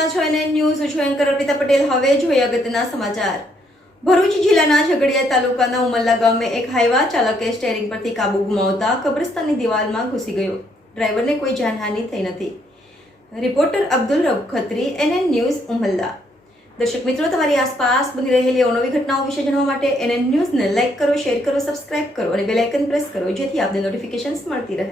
રહ્યા છો NN news, હું છું એન્કર અર્પિતા પટેલ। હવે જોઈએ અગત્યના સમાચાર। ભરૂચ જિલ્લાના ઝઘડિયા તાલુકાના ઉમલ્લા ગામે એક હાઈવા ચાલકે સ્ટીયરિંગ પરથી કાબુ ગુમાવતા કબ્રસ્તાનની દિવાલમાં ઘૂસી ગયો। ડ્રાઈવરને કોઈ જાનહાનિ થઈ નથી। Reporter Abdul rub Khatri, NN news, Umalla. દર્શક મિત્રો, તમારી આસપાસ બની રહેલી અવનવી ઘટનાઓ વિશે જાણવા માટે NN ન્યૂઝને લાઈક કરો, શેર કરો, સબસ્ક્રાઇબ કરો અને બેલ આઇકન પ્રેસ કરો, જેથી આપને નોટિફિકેશન્સ મળતી રહે।